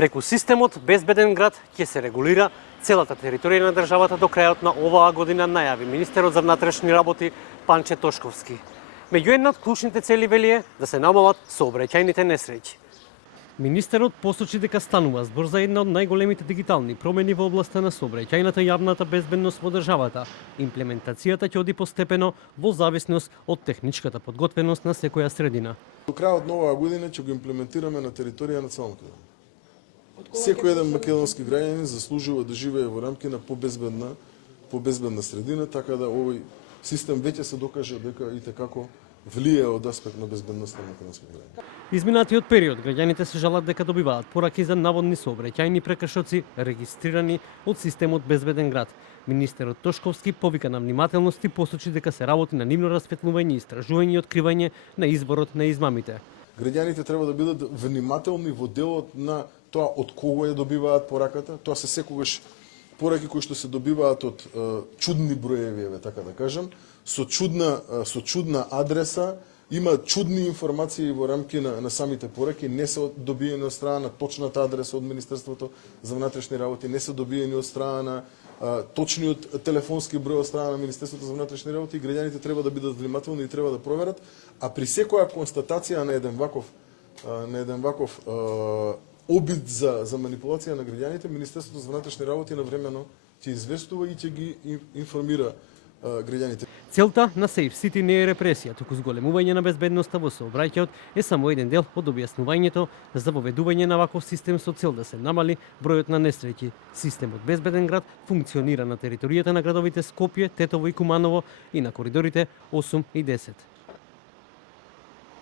Преку системот Безбеден град ќе се регулира целата територија на државата до крајот на оваа година, најави министерот за внатрешни работи Панче Тошковски. Меѓу една од клучните цели вели да се намалат сообраќајните несреќи. Министерот посочи дека станува збор за една од најголемите дигитални промени во областа на сообраќајната јавната безбедност во државата. Имплементацијата ќе оди постепено во зависност од техничката подготвеност на секоја средина. До крајот на оваа година ќе го имплементираме на територија на цел Македонија. Секој еден македонски граѓанин заслужува да живее во рамки на побезбедна средина, така да овој систем веќе се докаже дека и како влие од аспект на безбедноста на македонски граѓани. Изминатиот период граѓаните се жалат дека добиваат пораки за наводни сообраќајни прекршоци регистрирани од системот Безбеден град. Министерот Тошковски повика на внимателност и посочи дека се работи на нивно расветлување, истражување и откривање на изворот на измамите. Граѓаните треба да бидат внимателни во делот на тоа од кого ја добиваат пораката. Тоа се секогаш пораки кои што се добиваат од чудни броеви, така да кажам, со чудна адреса, има чудни информации во рамки на самите пораки, не се добиени од страна на точната адреса од Министерството за внатрешни работи, не се добиени од страна на точниот телефонски број од страна на Министерството за внатрешни работи, и граѓаните треба да бидат внимателни и треба да проверат, а при секоја констатација на еден ваков обид за манипулација на граѓаните, Министерството за внатрешни работи навремено ќе известува и ќе ги информира граѓаните. Целта на Safe City не е репресија, туку зголемување на безбедноста во сообраќајот е само еден дел од објаснувањето за воведување на ваков систем со цел да се намали бројот на несреќи. Системот Безбеден град функционира на територијата на градовите Скопје, Тетово и Куманово и на коридорите 8 и 10.